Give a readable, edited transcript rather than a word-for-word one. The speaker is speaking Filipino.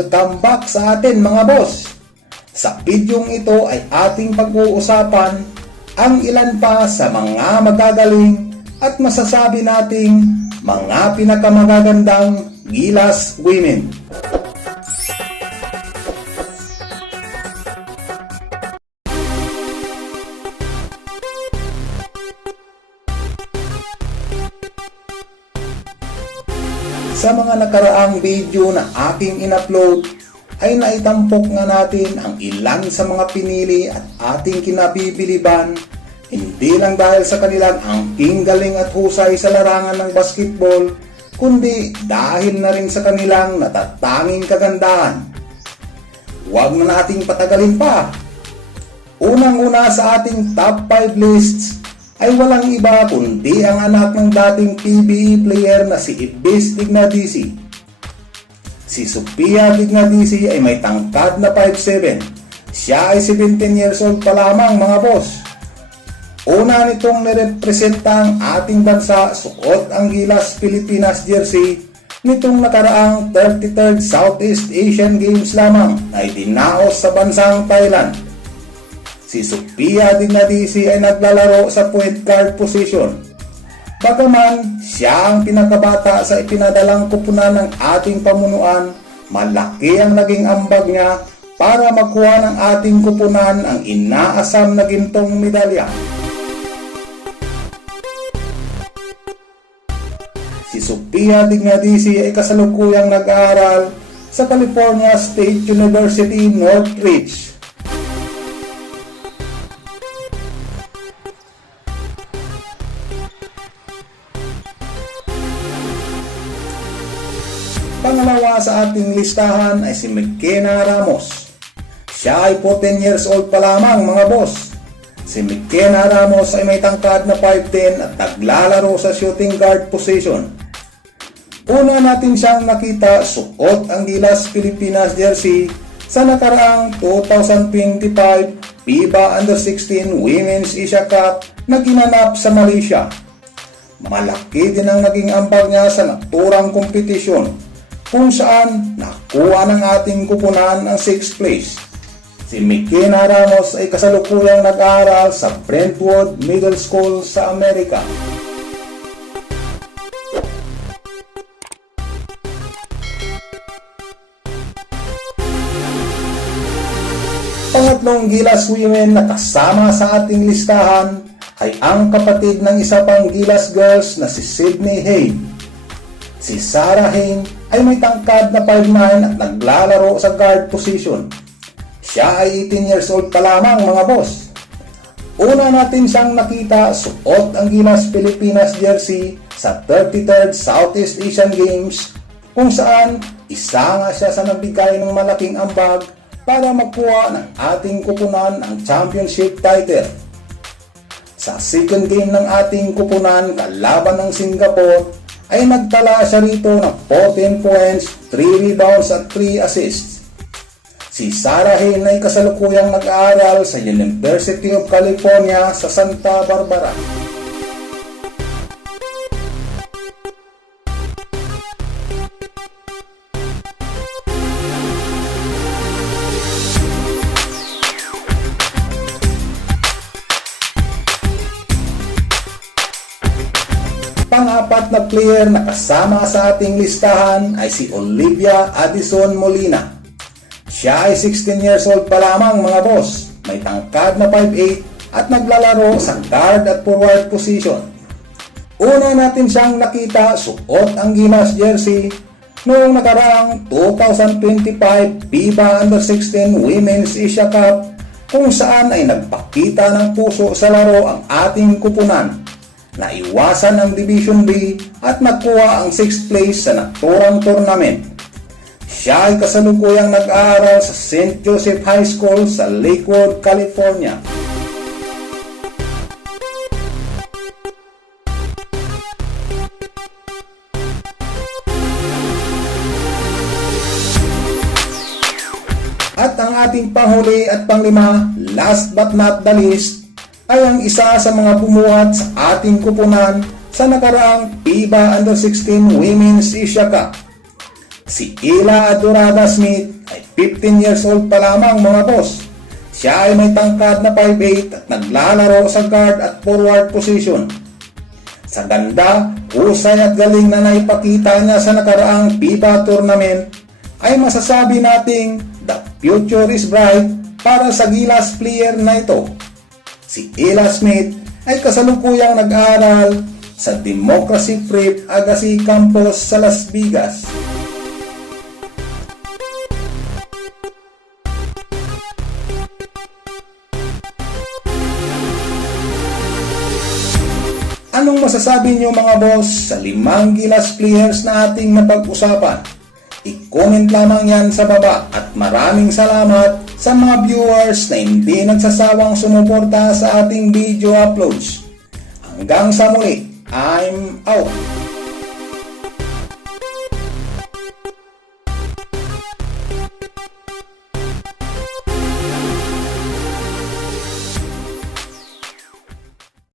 Welcome back sa atin mga boss! Sa bidyong ito ay ating pag-uusapan ang ilan pa sa mga magagaling at masasabi nating mga pinakamagagandang Gilas women. Sa mga nakaraang video na aking in-upload ay naitampok nga natin ang ilan sa mga pinili at ating kinabibiliban, hindi lang dahil sa kanilang angking galing at husay sa larangan ng basketball, kundi dahil na rin sa kanilang natatanging kagandahan. Huwag na nating patagalin pa. Unang-una sa ating top 5 lists ay walang iba kundi ang anak ng dating PBA player na si Ibis Dignadisi. Si Sophia Dignadisi ay may tangkad na 5'7". Siya ay 17 years old pa lamang mga boss. Una nitong nirepresenta ang ating bansa suot ang Gilas Pilipinas jersey nitong nakaraang 33rd Southeast Asian Games lamang na idinaos sa bansang Thailand. Si Sophia Dignadisi ay naglalaro sa point guard position. Bagaman siya ang pinakabata sa ipinadalang kupunan ng ating pamunuan, malaki ang naging ambag niya para makuha ng ating kupunan ang inaasam na gintong medalya. Si Sophia Dignadisi ay kasalukuyang nag-aaral sa California State University, Northridge. Pangalawa sa ating listahan ay si McKenna Ramos. Siya ay 14 years old pa lamang mga boss. Si McKenna Ramos ay may tangkad na 5'10" at naglalaro sa shooting guard position. Una natin siyang nakita suot ang Gilas Pilipinas jersey sa nakaraang 2025 FIBA Under-16 Women's Asia Cup na ginanap sa Malaysia. Malaki din ang naging ambag niya sa naturang kompetisyon, kung saan nakuha ng ating kupunan ang 6th place. Si McKenna Ramos ay kasalukuyang nag-aaral sa Brentwood Middle School sa Amerika. Pangatlong Gilas women na kasama sa ating listahan ay ang kapatid ng isa pang Gilas girls na si Sydney Hain. Si Sarah Hain ay may tangkad na 5'9" at naglalaro sa guard position. Siya ay 18 years old pa lamang mga boss. Una natin siyang nakita suot ang Gilas Pilipinas jersey sa 33rd Southeast Asian Games, kung saan isa nga siya sa nagbigay ng malaking ambag para makuha ng ating kupunan ang championship title. Sa second game ng ating kupunan kalaban ng Singapore, ay nagtala siya rito ng 14 points, 3 rebounds at 3 assists. Si Sarah Hain ay kasalukuyang nag-aaral sa University of California sa Santa Barbara. Pang-apat na player na kasama sa ating listahan ay si Olivia Addison Molina. Siya ay 16 years old pa lamang mga boss, may tangkad na 5'8" at naglalaro sa guard at forward position. Una natin siyang nakita suot ang Gilas jersey noong nakaraang 2025 FIBA Under-16 Women's Asia Cup, kung saan ay nagpakita ng puso sa laro ang ating kupunan. Naiwasan ang Division B at nakuha ang 6th place sa naturang tournament. Siya ay kasalukuyang nag-aaral sa St. Joseph High School sa Lakewood, California. At ang ating panghuli at panglima, last but not the least, ay ang isa sa mga bumuhat sa ating kupunan sa nakaraang FIBA Under-16 Women's Asia Cup. Si Ila Adorada Smith ay 15 years old pa lamang mga boss. Siya ay may tangkad na 5'8 at naglalaro sa guard at forward position. Sa ganda, husay at galing na naipakita niya sa nakaraang FIBA tournament, ay masasabi nating the future is bright para sa Gilas player na ito. Si Ila Smith ay kasalukuyang nag-aaral sa Democracy Prep Agassi Campus sa Las Vegas. Anong masasabi niyo mga boss sa 5 Gilas players na ating napag-usapan? I-comment lamang yan sa baba at maraming salamat sa mga viewers na hindi nagsasawang sumuporta sa ating video uploads. Hanggang sa muli, I'm out!